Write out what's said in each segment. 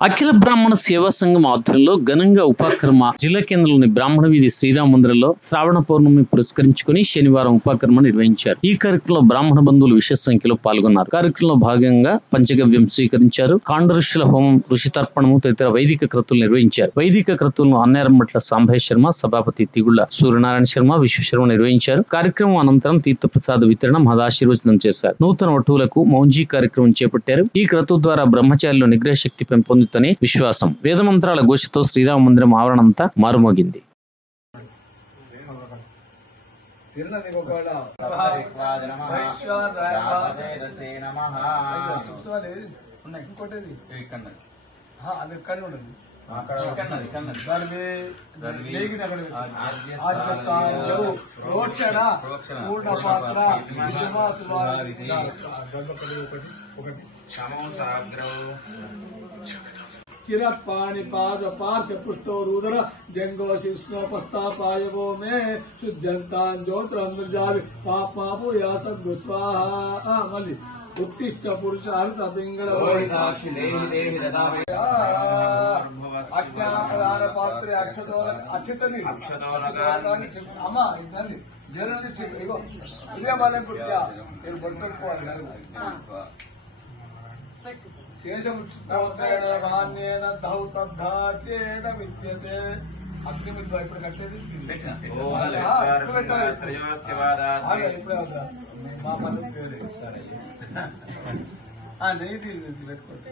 అఖిల బ్రాహ్మణ సేవా సంఘం ఆధ్వర్యంలో ఘనంగా ఉపాక్రమ జిల్లా కేంద్రంలోని బ్రాహ్మణ వీధి శ్రీరామ మందిరంలో శ్రావణ పౌర్ణమి పురస్కరించుకుని శనివారం ఉపాక్రమ నిర్వహించారు. ఈ కార్యక్రమంలో బ్రాహ్మణ బంధువులు విశేష సంఖ్యలో పాల్గొన్నారు. కార్యక్రమంలో భాగంగా పంచగవ్యం స్వీకరించారు. కాండఋషుల హోమం ఋషి తర్పణము తదితర వైదిక క్రతులు నిర్వహించారు. వైదిక క్రతువులను అన్నేరంబట్ల సాంబయ్య శర్మ సభాపతి తిగుళ్ళ సూర్యనారాయణ శర్మ విశ్వశర్మ నిర్వహించారు. కార్యక్రమం అనంతరం తీర్థప్రసాద వితరణ మహాశీర్వచనం చేశారు. నూతన వటువులకు మౌంజీ కార్యక్రమం చేపట్టారు. ఈ క్రతువు ద్వారా బ్రహ్మచారిలో నిగ్రహ శక్తి పెంపొందుతని విశ్వాసం. వేద మంత్రాల ఘోషతో శ్రీరామ మందిరం ఆవరణ అంతా మారుమోగింది అది ప్రోక్షణ ప్రోక్షణ, పూర్ణ పాత్ర విషమ సువారిధి. ఒకటి ఒకటి శమో సాగ్రౌ చిరపాణి పాద పార్శ పుష్టో రుదర జంగో శిష్ణోపస్థాపాయవో మే శుద్ధంతాంజోత్రంద్రజావి పాపాపు యాసద్గు స్వాహ మళ్ళీ. ఉత్తిష్ట పురుషార్థ పింగళ అజ్ఞాన పాత్ర అక్షతోల అక్షతని. అమ్మ ఇదండి. జనండి ఇగో ఇదే బాలే పుట్ట మీరు శేషముత్రేణ వాన్యేన ధౌతద్ధాత్యేన విద్యతే. అగ్నిమిద్వ ఇప్పుడు కట్టేది ఆ, ఇప్పుడు పెట్టాలి. త్రయోస్యవాదాత్ ఆగే, ఇప్పుడే అవుతా. మా పద్ధతి వేరే. ఆ, నెయ్యి తీ- ఇది పెట్టుకోండి.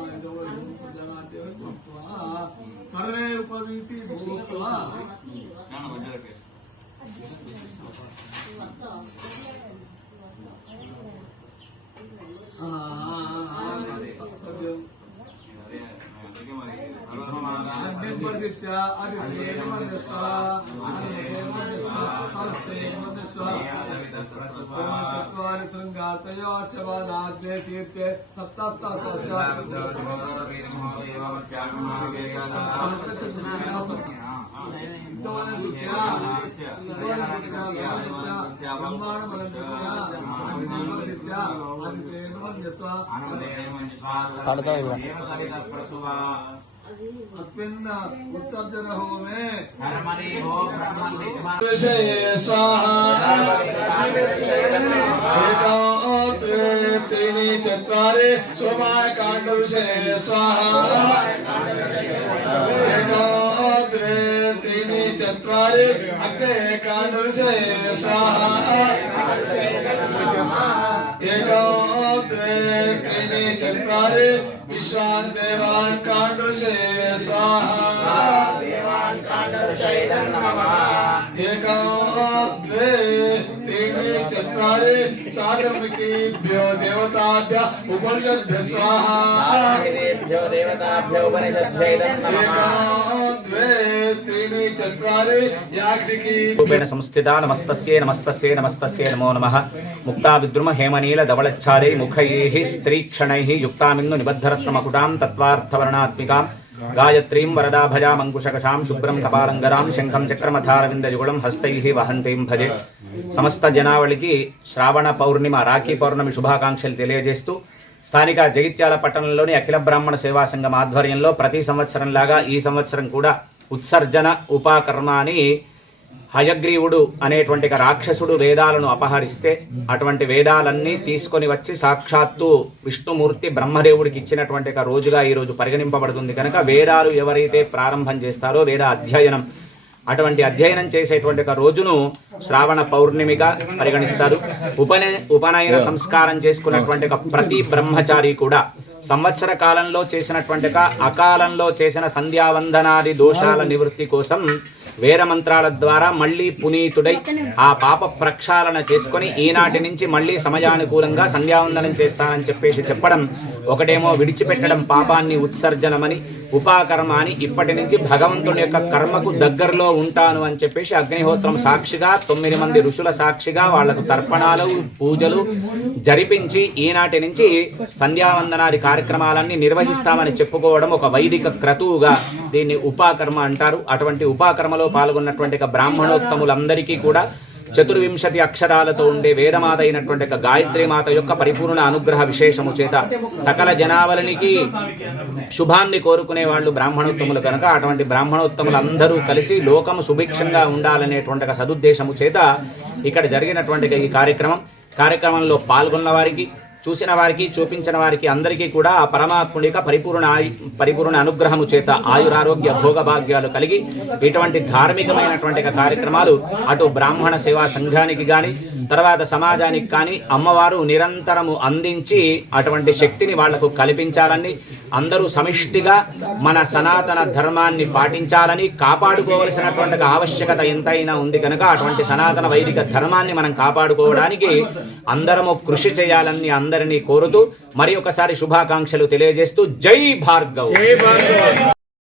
సత్యం అగ్నిపదిత్య అదిత్యేమదస్వ అదిత్యేమదస్వ సరస్యేమదస్వ చత్వారి పడతావు ఇవ్వ. అస్మిన్ ఉత్తర్జన హోమే विषये स्वाहा एकौ द्वे त्रीणि चत्वारि सोमाकाण्डविषये स्वाहा एकौ द्वे त्रीणि चत्वारि अग्रे एकादशेषाः। एको द्वे त्रीणि चत्वारि विश्वान् देवान् काण्डुशेषाः। एको द्वे की ब्यो देवता ब्या उपनिषद्भ्य स्वाहा। देवताभ्य उपनिषद्भ्य नमः। రూపేణ సంస్థిత నమస్తస్యే నమస్తస్యే నమస్తస్యే నమో నమ ముక్తా విద్రుమ హేమనీల ధవళచ్ఛాదై ముఖైః స్త్రీక్షణైః యుక్తామిన్ను నిబద్ధరత్నమకుటాం తత్వార్థవర్ణాత్మికాం గాయత్రీం వరదాభజామంకుశకషాం శుభ్రం కపాలంగరాం శంఖం చక్రమధారవిందయుగుళం హస్తైః వహంతీం భజే సమస్త జనావళికి శ్రావణ పౌర్ణిమ రాఖీ పౌర్ణమి శుభాకాంక్షలు తెలియజేస్తూ స్థానిక జగిత్యాల పట్టణంలోని అఖిల బ్రాహ్మణ సేవా సంఘం ఆధ్వర్యంలో ప్రతి సంవత్సరంలాగా ఈ సంవత్సరం కూడా ఉత్సర్జన ఉపాకర్మ అని హయగ్రీవుడు అనేటువంటి రాక్షసుడు వేదాలను అపహరిస్తే అటువంటి వేదాలన్నీ తీసుకొని వచ్చి సాక్షాత్తు విష్ణుమూర్తి బ్రహ్మదేవుడికి ఇచ్చినటువంటి రోజుగా ఈ రోజు పరిగణింపబడుతుంది కనుక వేదాలు ఎవరైతే ప్రారంభం చేస్తారో వేద అధ్యయనం అటువంటి అధ్యయనం చేసేటువంటి ఒక రోజును శ్రావణ పౌర్ణమిగా పరిగణిస్తారు. ఉపనయ ఉపనయన సంస్కారం చేసుకున్నటువంటి ప్రతి బ్రహ్మచారి కూడా సంవత్సర కాలంలో చేసినటువంటి అకాలంలో చేసిన సంధ్యావందనాది దోషాల నివృత్తి కోసం వేద మంత్రాల ద్వారా మళ్ళీ పునీతుడై ఆ పాప ప్రక్షాళన చేసుకొని ఈనాటి నుంచి మళ్ళీ సమయానుకూలంగా సంధ్యావందనం చేస్తానని చెప్పేసి చెప్పడం ఒకటేమో విడిచిపెట్టడం పాపాన్ని ఉత్సర్జనమని ఉపాకర్మ అని ఇప్పటి నుంచి భగవంతుని యొక్క కర్మకు దగ్గరలో ఉంటాను అని చెప్పేసి అగ్నిహోత్రం సాక్షిగా తొమ్మిది మంది ఋషుల సాక్షిగా వాళ్ళకు తర్పణాలు పూజలు జరిపించి ఈనాటి నుంచి సంధ్యావందనాది కార్యక్రమాలన్నీ నిర్వహిస్తామని చెప్పుకోవడం ఒక వైదిక క్రతువుగా దీన్ని ఉపాకర్మ అంటారు. అటువంటి ఉపాకర్మలో పాల్గొన్నటువంటి బ్రాహ్మణోత్తములందరికీ కూడా చతుర్వింశతి అక్షరాలతో ఉండే వేదమాత అయినటువంటి గాయత్రి మాత యొక్క పరిపూర్ణ అనుగ్రహ విశేషము చేత సకల జనావళనికి శుభాన్ని కోరుకునే వాళ్ళు బ్రాహ్మణోత్తములు కనుక అటువంటి బ్రాహ్మణోత్తములు అందరూ కలిసి లోకము సుభిక్షంగా ఉండాలనేటువంటి సదుద్దేశము చేత ఇక్కడ జరిగినటువంటి ఈ కార్యక్రమం. కార్యక్రమంలో పాల్గొన్న వారికి చూసిన వారికి చూపించిన వారికి అందరికీ కూడా పరమాత్ముడి యొక్క పరిపూర్ణ పరిపూర్ణ అనుగ్రహము చేత ఆయురారోగ్య భోగభాగ్యాలు కలిగి ఇటువంటి ధార్మికమైనటువంటి కార్యక్రమాలు అటు బ్రాహ్మణ సేవా సంఘానికి కానీ తర్వాత సమాజానికి కానీ అమ్మవారు నిరంతరము అందించి అటువంటి శక్తిని వాళ్ళకు కల్పించాలని అందరూ సమిష్టిగా మన సనాతన ధర్మాన్ని పాటించాలని కాపాడుకోవలసినటువంటి ఆవశ్యకత ఎంతైనా ఉంది కనుక అటువంటి సనాతన వైదిక ధర్మాన్ని మనం కాపాడుకోవడానికి అందరము కృషి చేయాలని అందరినీ కోరుతూ మరి ఒకసారి శుభాకాంక్షలు తెలియజేస్తూ జై భార్గవ్.